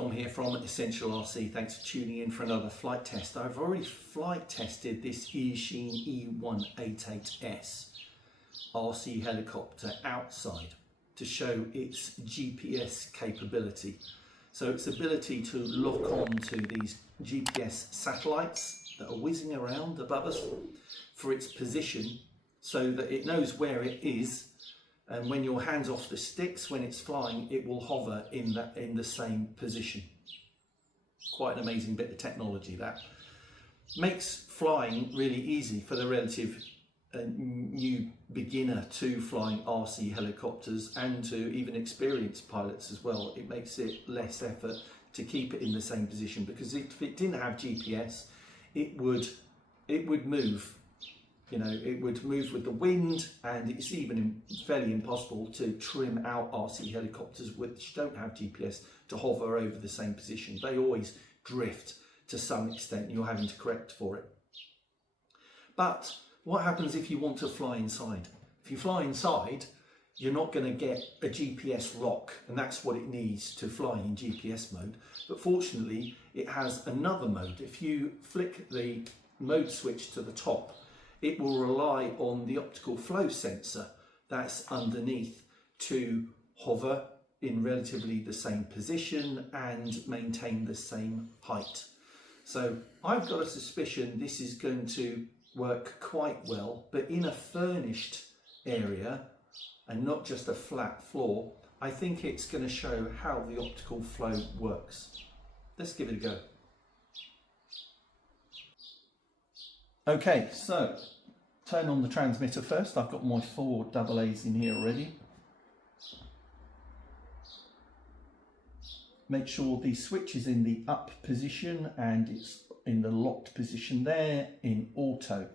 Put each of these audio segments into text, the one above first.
Dom here from Essential RC. Thanks for tuning in for another flight test. I've already flight tested this Eachine E188S RC helicopter outside to show its GPS capability. So its ability to lock on to these GPS satellites that are whizzing around above us for its position so that it knows where it is. And when your hand's off the sticks, when it's flying, it will hover in the same position. Quite an amazing bit of technology that makes flying really easy for the relative new beginner to flying RC helicopters and to even experienced pilots as well. It makes it less effort to keep it in the same position, because if it didn't have GPS, it would move. You know, it would move with the wind, and it's even fairly impossible to trim out RC helicopters which don't have GPS to hover over the same position. They always drift to some extent, and you're having to correct for it. But what happens if you want to fly inside? If you fly inside, you're not going to get a GPS lock, and that's what it needs to fly in GPS mode. But fortunately, it has another mode. If you flick the mode switch to the top, it will rely on the optical flow sensor that's underneath to hover in relatively the same position and maintain the same height. So I've got a suspicion this is going to work quite well, but in a furnished area and not just a flat floor, I think it's going to show how the optical flow works. Let's give it a go. Okay, so turn on the transmitter first. I've got my 4 AA's in here already. Make sure the switch is in the up position and it's in the locked position there in auto.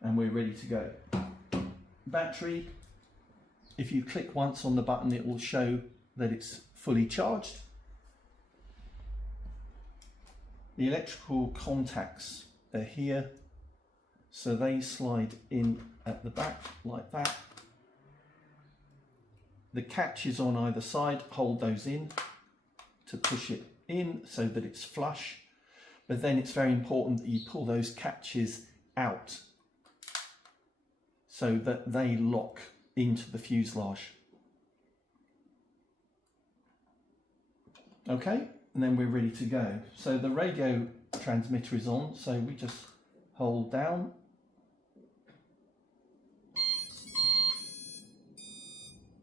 And we're ready to go. Battery, if you click once on the button, it will show that it's fully charged. The electrical contacts are here, so they slide in at the back like that. The catches on either side, hold those in to push it in so that it's flush, but then it's very important that you pull those catches out so that they lock into the fuselage. Okay, and then we're ready to go. So the radio transmitter is on, so we just hold down.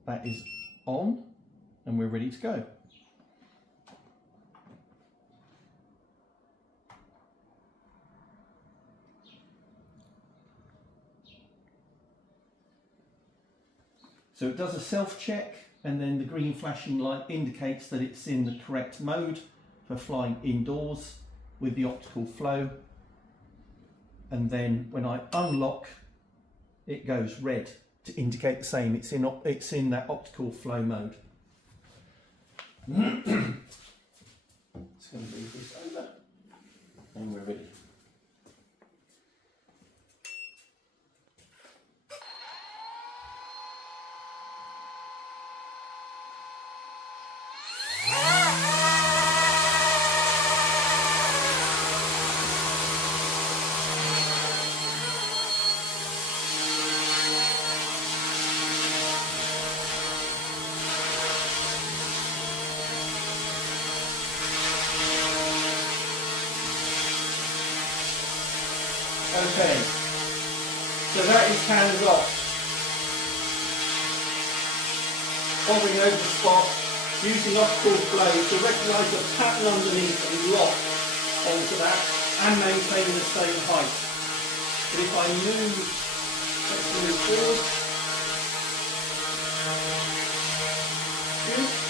That is on, and we're ready to go. So it does a self-check, and then the green flashing light indicates that it's in the correct mode for flying indoors with the optical flow. And then when I unlock, it goes red to indicate the same. It's in that optical flow mode. It's going to move this over, and we're ready. Okay, so that is hands off. Hovering over the spot, using optical flow to recognise the pattern underneath and lock onto that and maintain the same height. But if I move, let's move forward. Good.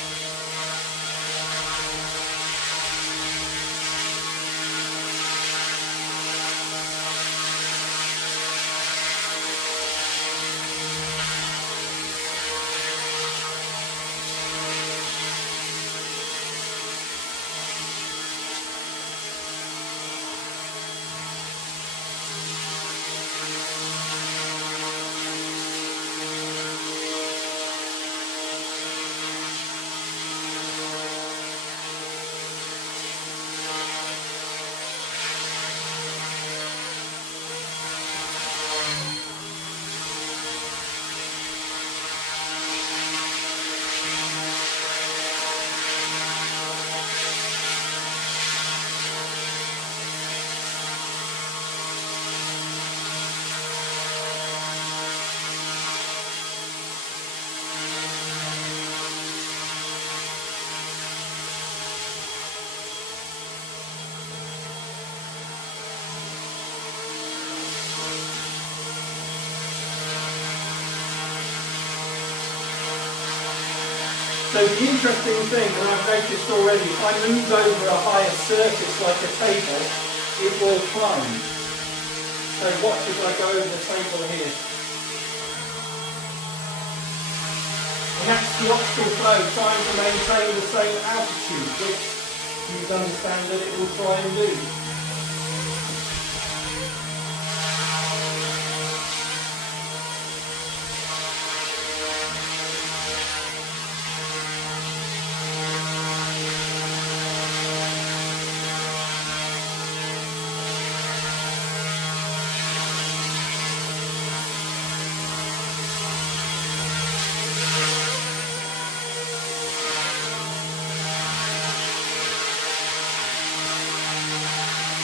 So the interesting thing that I've noticed already, if I move over a higher surface like a table, it will climb. So watch as I go over the table here. And that's the optical flow trying to maintain the same altitude, which you would understand that it will try and do.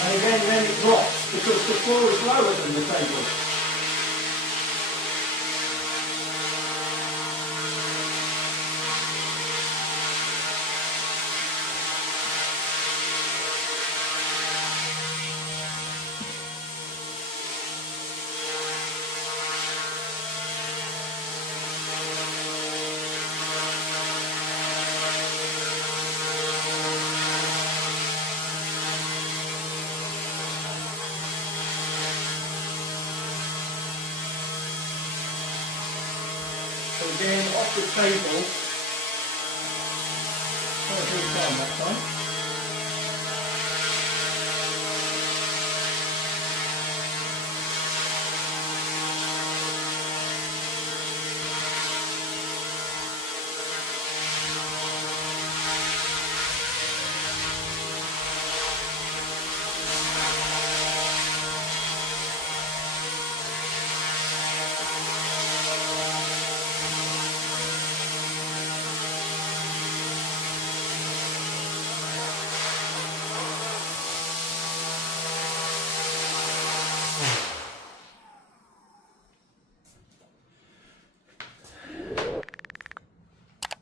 And again, then it drops because the floor is lower than the table. So again, off the table, try to do it down that time.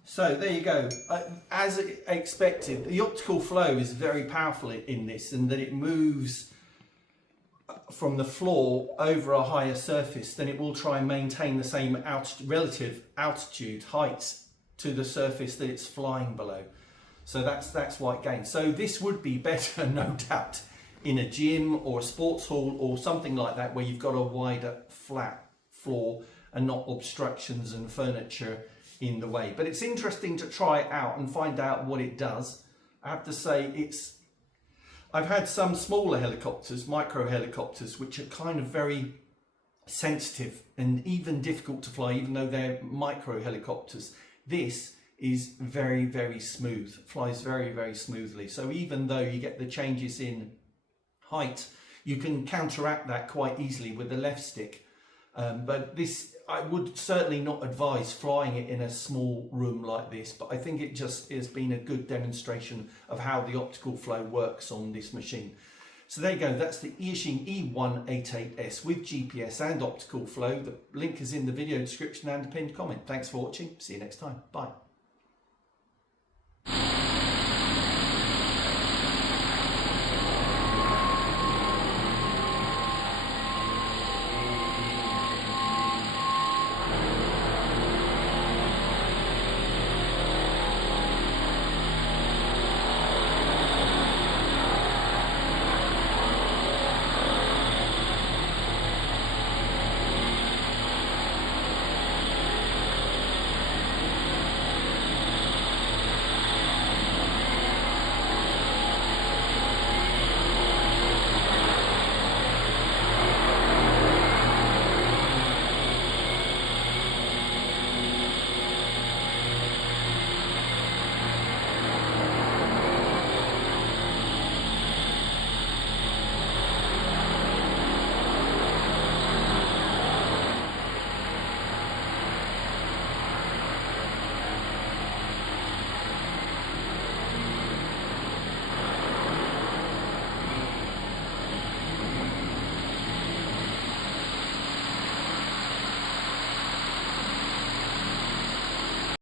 So there you go. As expected, the optical flow is very powerful in this, and that it moves from the floor over a higher surface, then it will try and maintain the same relative altitude, height to the surface that it's flying below. So that's why it gains. So this would be better, no doubt, in a gym or a sports hall or something like that, where you've got a wider flat floor and not obstructions and furniture in the way. But it's interesting to try it out and find out what it does. I have to say, I've had some smaller helicopters, micro helicopters, which are kind of very sensitive and even difficult to fly, even though they're micro helicopters. This is very, very smooth, flies very, very smoothly. So even though you get the changes in height, you can counteract that quite easily with the left stick. But this, I would certainly not advise flying it in a small room like this, but I think it just has been a good demonstration of how the optical flow works on this machine. So there you go, that's the Eachine E188S with GPS and optical flow. The link is in the video description and the pinned comment. Thanks for watching, see you next time, bye.